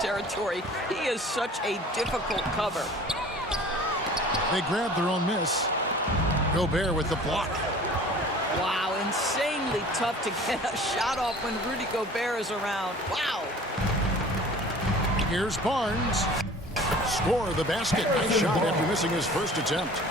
territory. He is such a difficult cover. They grab their own miss. Gobert with the block. Wow, insanely tough to get a shot off when Rudy Gobert is around. Wow. Here's Barnes. Score the basket. Nice shot after missing his first attempt.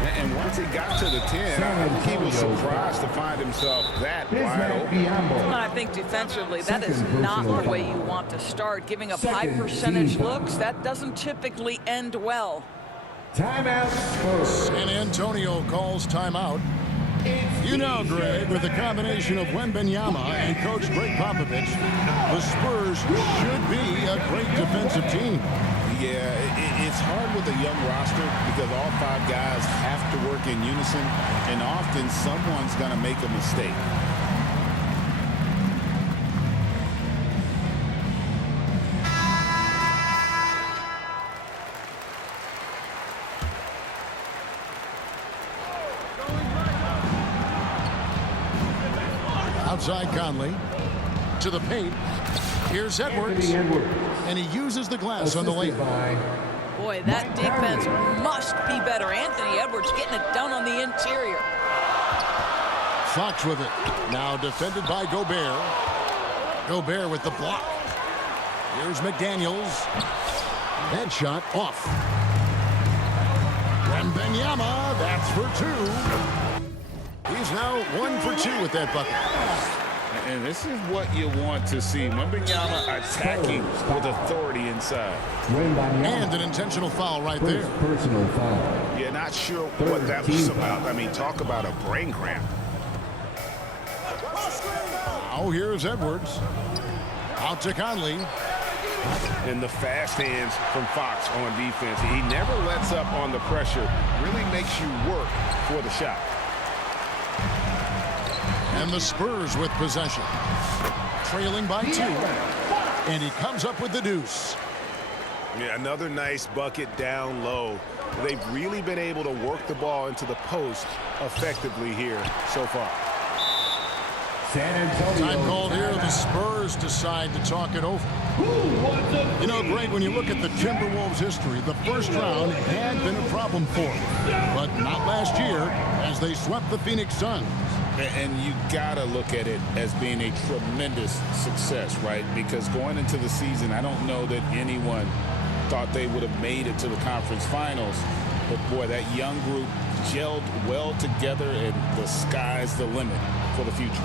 And once he got to the 10, I think he was surprised to find himself that wide open. And I think defensively, that is not the way you want to start. Giving up high percentage looks, that doesn't typically end well. Timeout. San Antonio calls timeout. You know, Greg, with the combination of Wembanyama and Coach Greg Popovich, the Spurs should be a great defensive team. Yeah, it's hard with a young roster because all 5 guys have to work in unison, and often someone's going to make a mistake. Outside Conley to the paint. Here's Edwards. And he uses the glass on the lane. Boy, that defense must be better. Anthony Edwards getting it done on the interior. Fox with it. Now defended by Gobert. Gobert with the block. Here's McDaniels. That shot off. Wembanyama, that's for 2. He's now 1 for 2 with that bucket. And this is what you want to see. Wembanyama attacking with authority inside. And an intentional foul right there. Personal foul. Yeah, not sure what that was about. I mean, talk about a brain cramp. Now here's Edwards. Out to Conley. And the fast hands from Fox on defense. He never lets up on the pressure. Really makes you work for the shot. And the Spurs with possession. Trailing by 2. And he comes up with the deuce. Yeah, another nice bucket down low. They've really been able to work the ball into the post effectively here so far. San Antonio. Time called here. The Spurs decide to talk it over. You know, Greg, when you look at the Timberwolves' history, the first round had been a problem for them. But not last year, as they swept the Phoenix Suns. And you got to look at it as being a tremendous success, right? Because going into the season, I don't know that anyone thought they would have made it to the conference finals. But, boy, that young group gelled well together, and the sky's the limit for the future.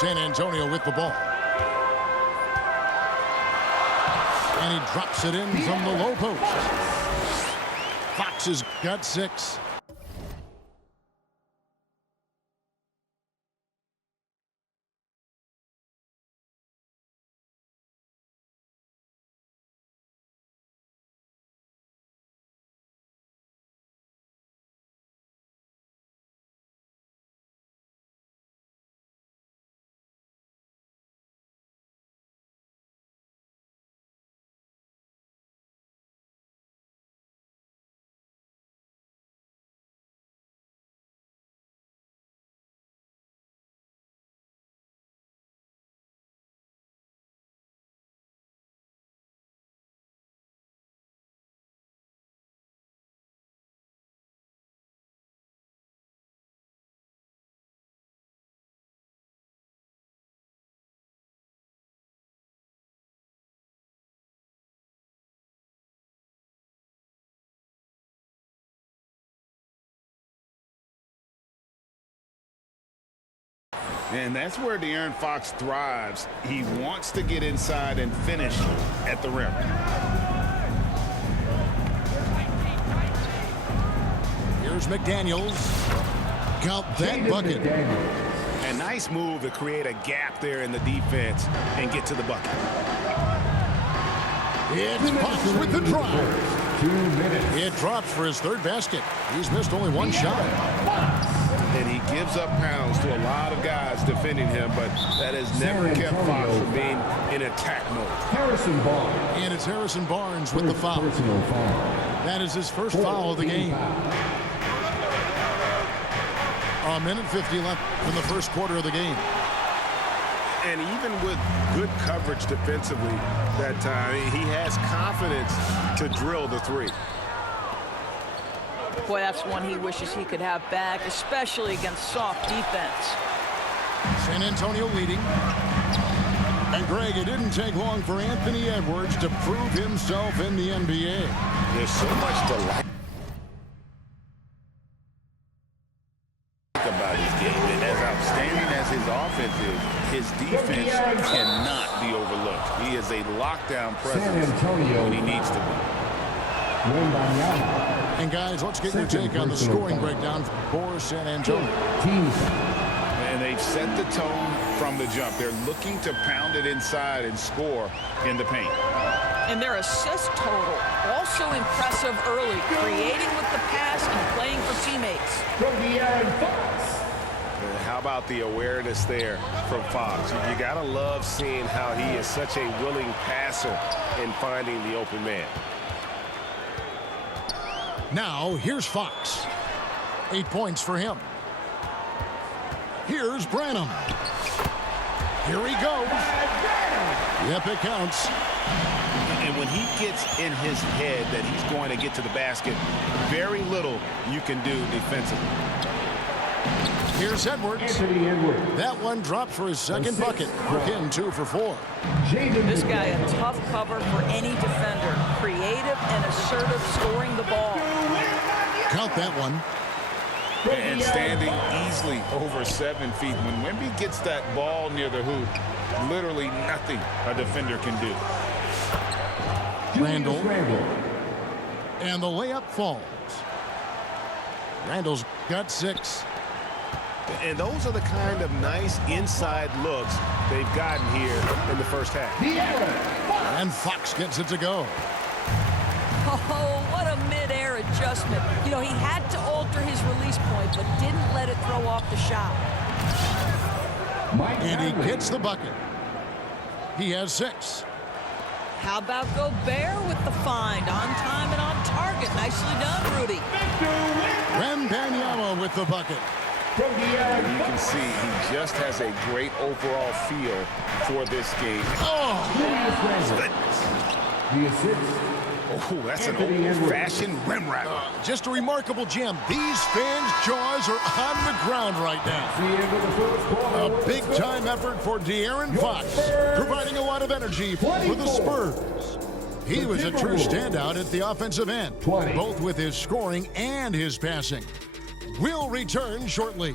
San Antonio with the ball. And he drops it in from the low post. Fox has got 6. And that's where De'Aaron Fox thrives. He wants to get inside and finish at the rim. Here's McDaniels. Count that bucket. A nice move to create a gap there in the defense and get to the bucket. It's Fox with the drive. 2 minutes. It drops for his third basket. He's missed only one shot. And he gives up pounds to a lot of guys defending him, but that has never San kept Fox Antonio from being in attack mode. Harrison Barnes. And it's Harrison Barnes with the First foul. personal foul. That is his first foul of the 14 game. foul. A minute 50 left in the first quarter of the game. And even with good coverage defensively that time, he has confidence to drill the three. Boy, that's one he wishes he could have back, especially against soft defense. San Antonio leading. And Greg, it didn't take long for Anthony Edwards to prove himself in the NBA. There's so much to like about his game. And as outstanding as his offense is, his defense cannot be overlooked. He is a lockdown presence Antonio. when he needs to be. Wembanyama. And guys, let's get your Second take on the personal scoring foul. breakdown for San Antonio. Team foul. And they've set the tone from the jump. They're looking to pound it inside and score in the paint. And their assist total, also impressive early, creating with the pass and playing for teammates. From De'Aaron Fox. How about the awareness there from Fox? You gotta love seeing how he is such a willing passer in finding the open man. Now, here's Fox. 8 points for him. Here's Branham. Here he goes. Yep, it counts. And when he gets in his head that he's going to get to the basket, very little you can do defensively. Here's Edwards. Anthony Edwards. That one dropped for his second bucket. Mark in 2 for 4. Jaden This guy a tough cover for any defender. Creative and assertive scoring the ball. Count that one. And standing easily over 7 feet. When Wemby gets that ball near the hoop, literally nothing a defender can do. Randall. Randall. And the layup falls. Randall's got 6. And those are the kind of nice inside looks they've gotten here in the first half. De'Aaron. And Fox gets it to go. Oh, what a mid-air adjustment. You know, he had to alter his release point, but didn't let it throw off the shot. Mike And he Conley. gets the bucket. He has 6. How about Gobert with the find? On time and on target. Nicely done, Rudy. Wembanyama with the bucket. From De'Aaron You can Fox. see he just has a great overall feel for this game. Oh, Julius Randle. The assist. Oh, that's an Anthony Edwards. old-fashioned rim wrap. just a remarkable jam. These fans' jaws are on the ground right now. The end of the first quarter. A big-time effort for De'Aaron Fox, providing a lot of energy for the Spurs. He was a true standout at the offensive end, 20. both with his scoring and his passing. We'll return shortly.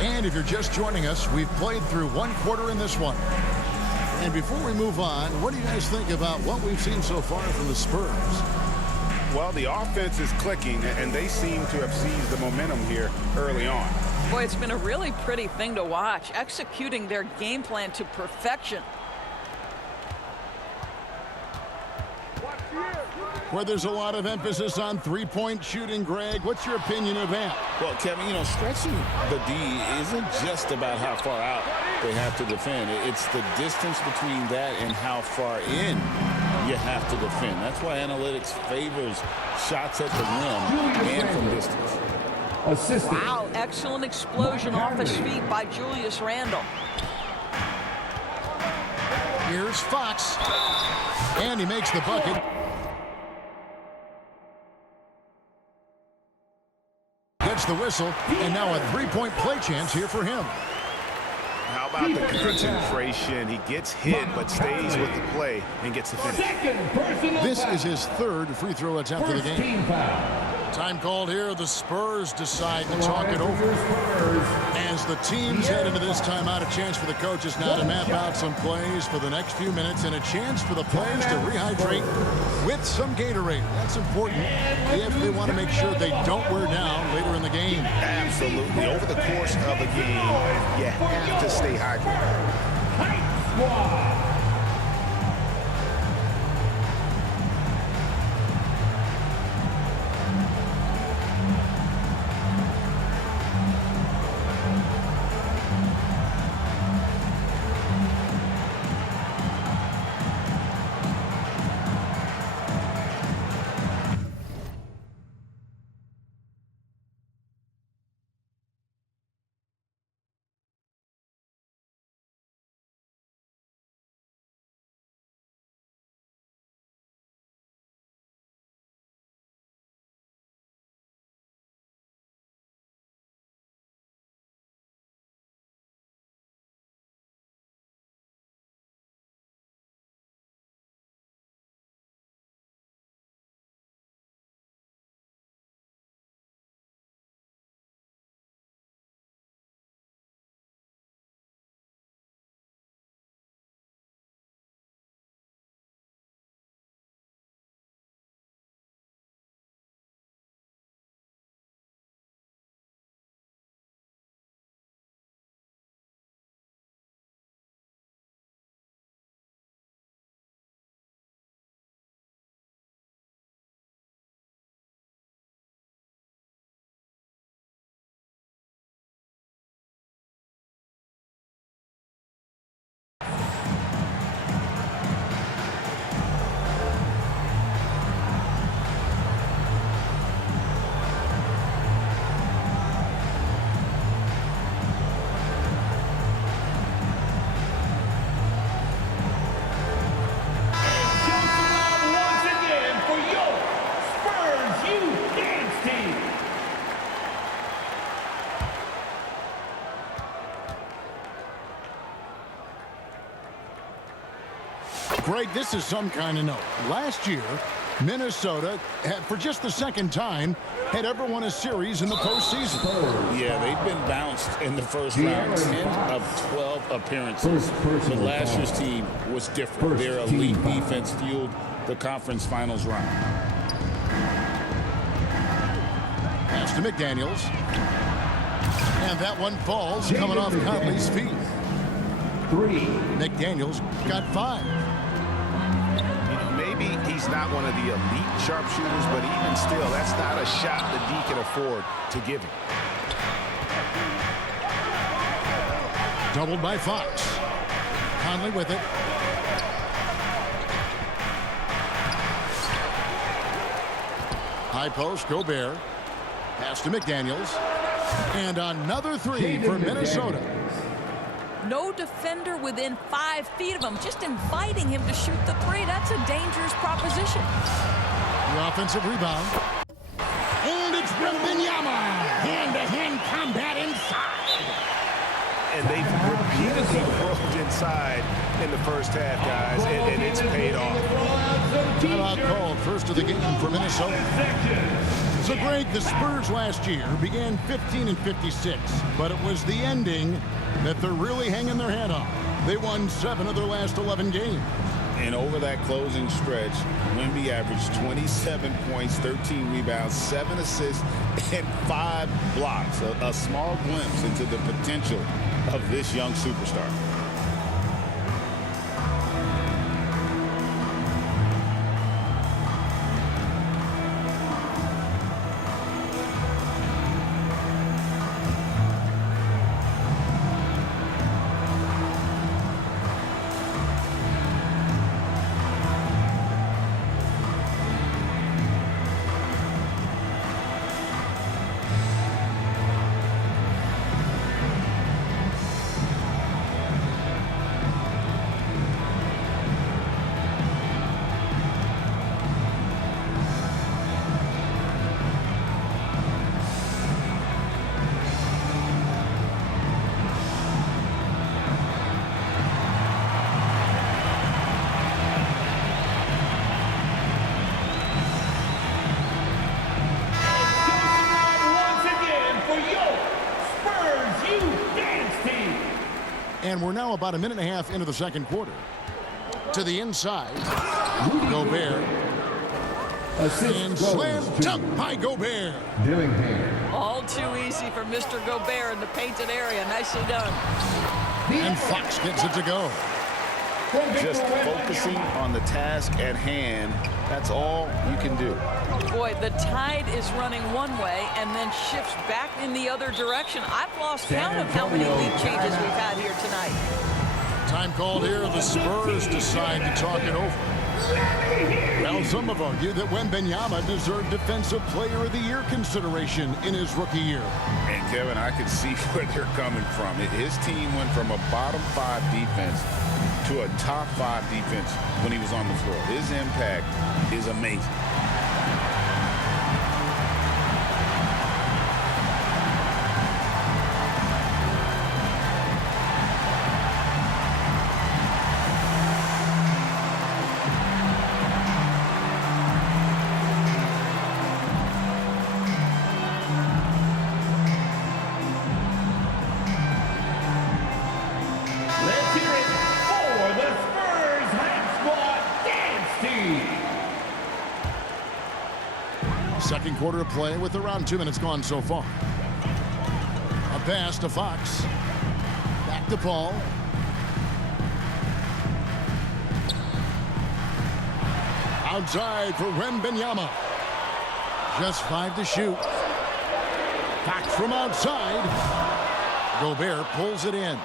And if you're just joining us, we've played through 1 quarter in this one. And before we move on, what do you guys think about what we've seen so far from the Spurs? Well, the offense is clicking, and they seem to have seized the momentum here early on. Boy, it's been a really pretty thing to watch, executing their game plan to perfection. Where there's a lot of emphasis on three-point shooting, Greg, what's your opinion of that? Well, Kevin, you know, stretching the D isn't just about how far out they have to defend. It's the distance between that and how far in you have to defend. That's why analytics favors shots at the rim and from distance. Assistant. Wow, excellent explosion off his feet by Julius Randle. Here's Fox, and he makes the bucket. Gets the whistle, and now a three-point play chance here for him. How about the concentration? He gets hit but stays with the play and gets the finish. Second personal This foul. is his third free throw attempt of the First game. team foul. Time called here. The Spurs decide to talk it over. As the teams head into this timeout, a chance for the coaches now to map out some plays for the next few minutes and a chance for the players to rehydrate with some Gatorade. That's important if they want to make sure they don't wear down later in the game. Absolutely. Over the course of a game, you have to stay hydrated. Greg, this is some kind of note. Last year, Minnesota, for just the second time, had ever won a series in the postseason. Yeah, they've been bounced in the first round, 10 of 12 appearances. But last year's team was different. Their elite defense fueled the conference finals run. Pass to McDaniels. And that one falls coming off Conley's feet. 3. McDaniels got 5. Maybe he's not one of the elite sharpshooters, but even still, that's not a shot the D can afford to give him. Doubled by Fox. Conley with it. High post, Gobert. Pass to McDaniels. And another 3 for Minnesota. No defender within 5 feet of him, just inviting him to shoot the 3. That's a dangerous proposition. The offensive rebound. And it's Wembanyama. Hand-to-hand combat inside. And they've repeatedly broke inside in the first half, guys, and it's paid off. Timeout called, first of the game for Minnesota. So, Greg, the Spurs last year began 15-56, but it was the ending that they're really hanging their head on. They won 7 of their last 11 games. And over that closing stretch, Wemby averaged 27 points, 13 rebounds, 7 assists, and 5 blocks. A small glimpse into the potential of this young superstar. And we're now about a minute and a half into the second quarter. To the inside. Gobert. And slam dunk by Gobert. Dillingham. All too easy for Mr. Gobert in the painted area. Nicely done. And Fox gets it to go. Just focusing on the task at hand. That's all you can do. Boy, the tide is running one way and then shifts back in the other direction. I've lost count of how many lead changes we've had here tonight. Time called here. The Spurs decide to talk it over. Well, some have argued that Wembanyama deserved Defensive Player of the Year consideration in his rookie year. And Kevin, I can see where they're coming from. His team went from a bottom 5 defense to a top 5 defense when he was on the floor. His impact is amazing. Second quarter of play with around 2 minutes gone so far. A pass to Fox. Back to Paul. Outside for Wembanyama. Just 5 to shoot. Back from outside. Gobert pulls it in.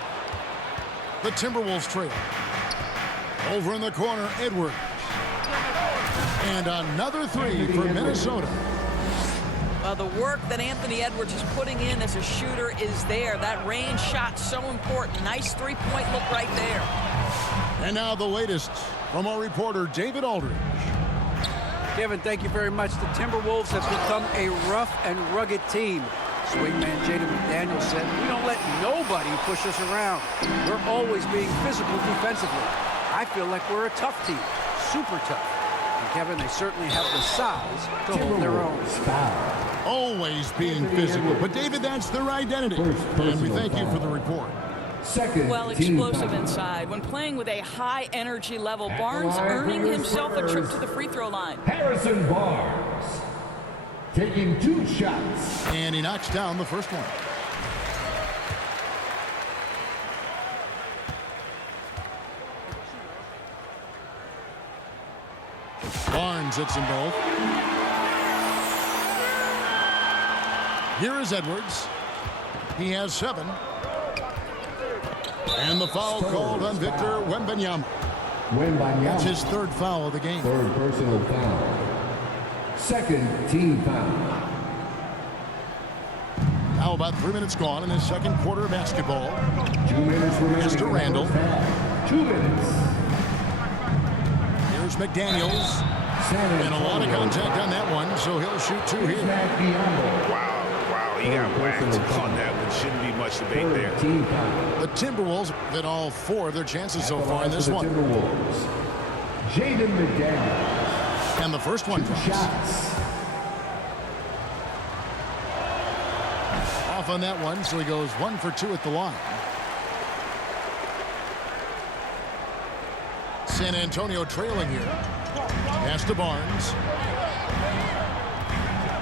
The Timberwolves trail. Over in the corner, Edwards. And another 3 for Minnesota. The work that Anthony Edwards is putting in as a shooter is there. That range shot so important. Nice three-point look right there. And now the latest from our reporter, David Aldridge. Kevin, thank you very much. The Timberwolves have become a rough and rugged team. Swingman Jaden McDaniels said, "We don't let nobody push us around. We're always being physical defensively. I feel like we're a tough team, super tough." And Kevin, they certainly have the size to hold their own. Always being physical. But, David, that's their identity. And we thank you for the report. Second, well, explosive inside. When playing with a high energy level, Barnes earning himself a trip to the free throw line. Harrison Barnes taking 2 shots. And he knocks down the first one. Barnes hits them both. Here is Edwards. He has 7. And the foul called on Victor Wembanyama. That's his 3rd foul of the game. 3rd personal foul. 2nd team foul. Now about 3 minutes gone in the second quarter of basketball. 2 minutes remaining. Mr. Randall. 2 minutes. Here's McDaniels. And a lot of contact on that one, so he'll shoot 2 here. Wow, he got whacked on that one. Shouldn't be much debate there. The Timberwolves hit all 4 of their chances so far in this one. Jaden McDaniels. And the first one drops. Shots. Off on that one, so he goes 1 for 2 at the line. San Antonio trailing here. Pass to Barnes.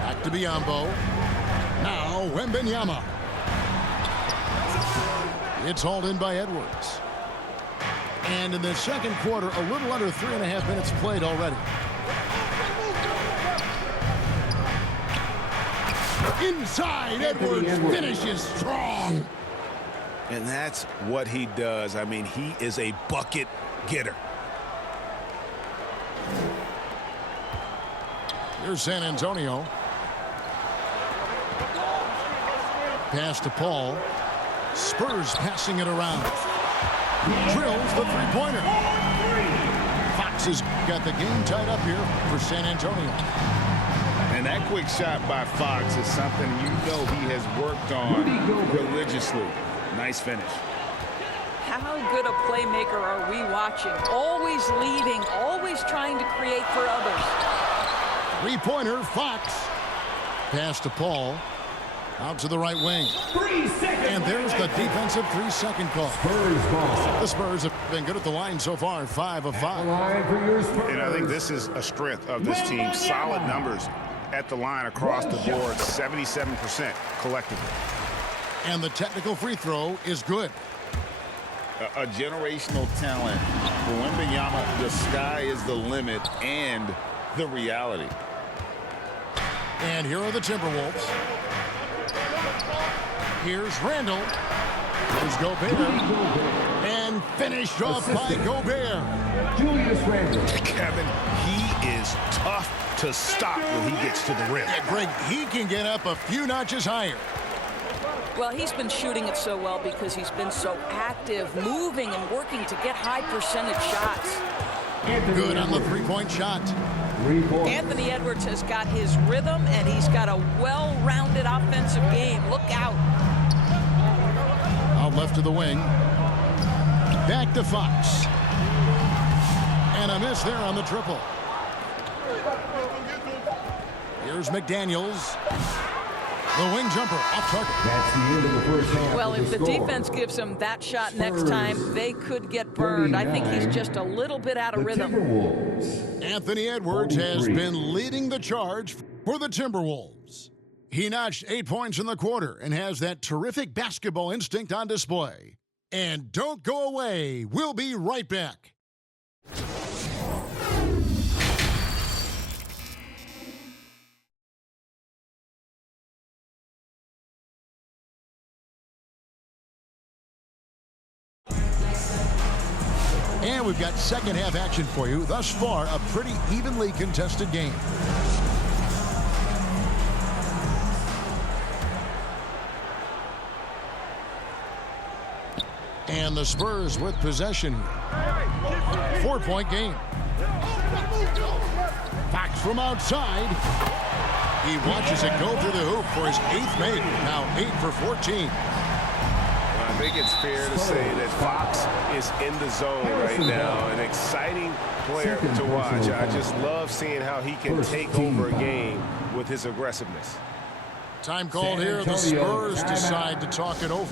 Back to Biyombo. Now Wembanyama. It's hauled in by Edwards. And in the second quarter, a little under 3.5 minutes played already. Inside, Edwards finishes strong. And that's what he does. I mean, he is a bucket getter. Here's San Antonio. Pass to Paul. Spurs passing it around. Drills the three-pointer. Fox has got the game tied up here for San Antonio. And that quick shot by Fox is something you know he has worked on religiously. Nice finish. How good a playmaker are we watching? Always leading, always trying to create for others. Three-pointer, Fox. Pass to Paul. Out to the right wing. 3 seconds. And there's the defensive 3-second call. Spurs ball. The Spurs have been good at the line so far, 5 of 5. Line for your Spurs. And I think this is a strength of this team. Solid numbers at the line across the board, 77% collectively. And the technical free throw is good. A generational talent. For Wembanyama, the sky is the limit and the reality. And here are the Timberwolves. Here's Randall. Here's Gobert. And finished off by Gobert. Julius Randle. Kevin, he is tough to stop when he gets to the rim. Yeah, Greg, he can get up a few notches higher. Well, he's been shooting it so well because he's been so active, moving and working to get high percentage shots. Good on the three-point shot. 3 points. Anthony Edwards has got his rhythm, and he's got a well-rounded offensive game. Look out. Out left to the wing. Back to Fox. And a miss there on the triple. Here's McDaniels. The wing jumper off target. That's the end of the first half. Well, of if the score. defense gives him that shot next time, they could get burned. I think he's just a little bit out of The rhythm. Timberwolves. Anthony Edwards has 43. been leading the charge for the Timberwolves. He notched 8 points in the quarter and has that terrific basketball instinct on display. And don't go away. We'll be right back. And we've got second half action for you. Thus far, a pretty evenly contested game. And the Spurs with possession here. 4-point game. Fox from outside. He watches it go through the hoop for his 8th make. Now 8 for 14. I think it's fair to say that Fox is in the zone right now. An exciting player to watch. I just love seeing how he can take over a game with his aggressiveness. Time called San here. The Antonio, Spurs timeout. decide to talk it over.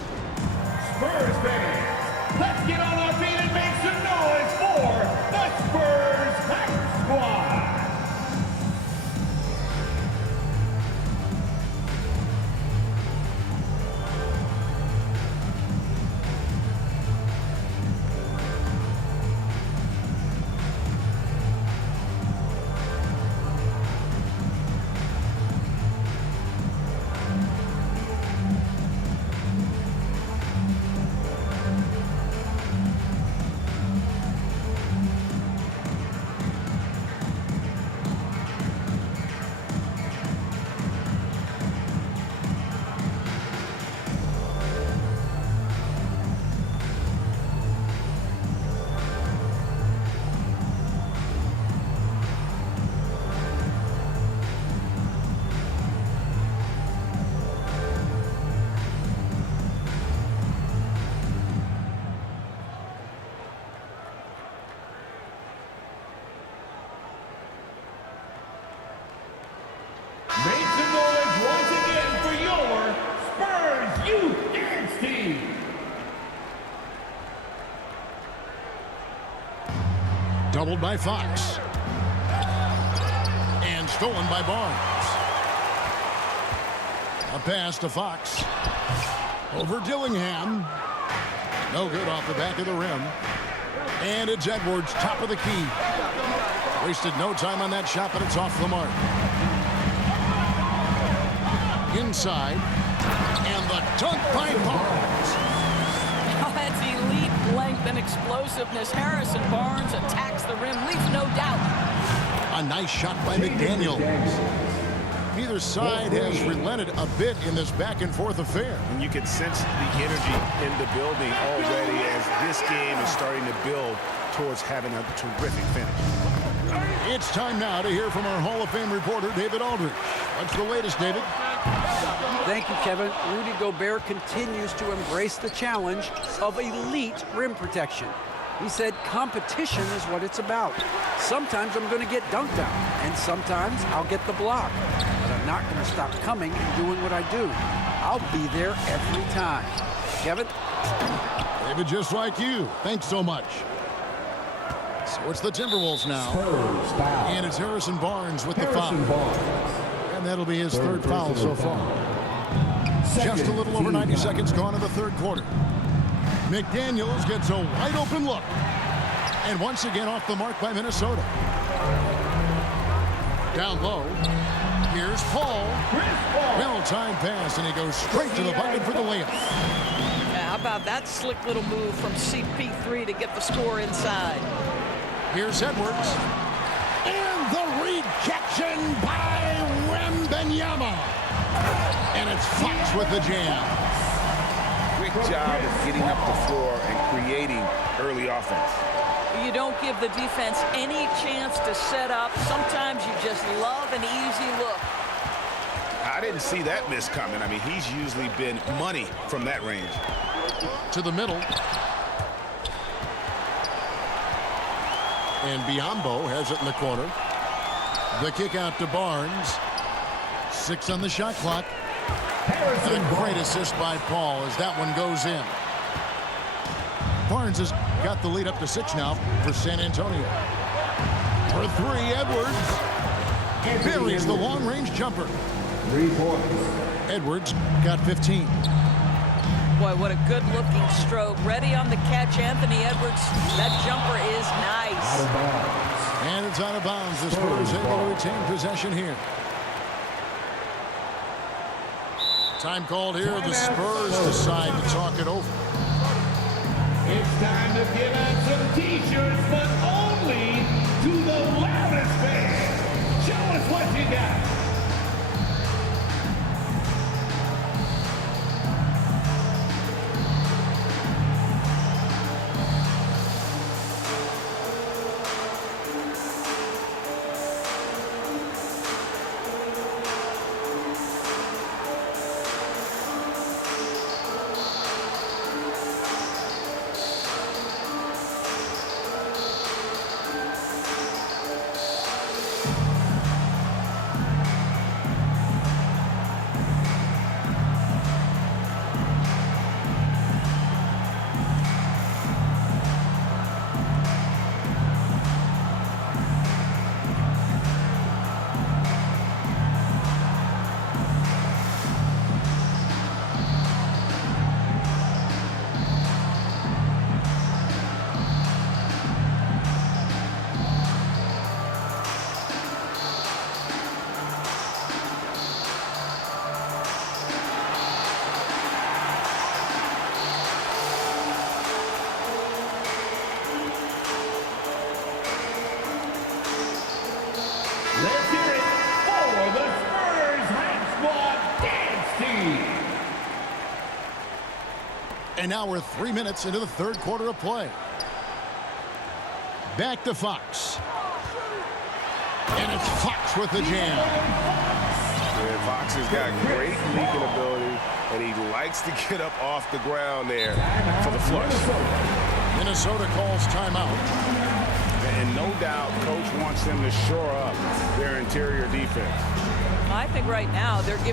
Spurs fans, let's get on our feet and make some noise for the Spurs Hack Squad. Make some noise once again for your Spurs Youth Dance Team. Doubled by Fox. And stolen by Barnes. A pass to Fox. Over Dillingham. No good off the back of the rim. And it's Edwards, top of the key. Wasted no time on that shot, but it's off the mark. Inside. And the dunk by Barnes. Oh, that's elite length and explosiveness. Harrison Barnes attacks the rim, leaves no doubt. A nice shot by McDaniel. Neither side has relented a bit in this back-and-forth affair. And you can sense the energy in the building already as this game is starting to build towards having a terrific finish. It's time now to hear from our Hall of Fame reporter, David Aldridge. What's the latest, David? Thank you, Kevin. Rudy Gobert continues to embrace the challenge of elite rim protection. He said competition is what it's about. Sometimes I'm going to get dunked on, and sometimes I'll get the block. But I'm not going to stop coming and doing what I do. I'll be there every time. Kevin? David, just like you. Thanks so much. So it's the Timberwolves now. And it's Harrison Barnes with the foul. And that'll be his third foul so far. Just a little over 90 seconds gone in the third quarter. McDaniels gets a wide open look. And once again off the mark by Minnesota. Down low. Here's Paul. Well-timed pass, and he goes straight to the bucket for the layup. Yeah, how about that slick little move from CP3 to get the score inside? Here's Edwards. And the rejection by Wembanyama. And it's Fox with the jam. Quick job of getting up the floor and creating early offense. You don't give the defense any chance to set up. Sometimes you just love an easy look. I didn't see that miss coming. I mean, he's usually been money from that range. To the middle. And Biyombo has it in the corner. The kick out to Barnes. 6 on the shot clock. And a great assist by Paul as that one goes in. Barnes has got the lead up to 6 now for San Antonio. For 3, Edwards. Buries the long-range jumper. 3 points. Edwards got 15. Boy, what a good-looking stroke. Ready on the catch, Anthony Edwards. That jumper is nice. And it's out of bounds. The Spurs able to retain possession here. Time called here. The Spurs decide to talk it over. It's time to give out some T-shirts, but only to the loudest fans. Show us what you got. Let's hear it for the Spurs Hype Squad Dance Team. And now we're 3 minutes into the third quarter of play. Back to Fox. And it's Fox with the jam. Yeah, Fox has got great leaping ability, and he likes to get up off the ground there for the flush. Minnesota calls timeout. And no doubt, Coach wants them to shore up their interior defense. I think right now they're giving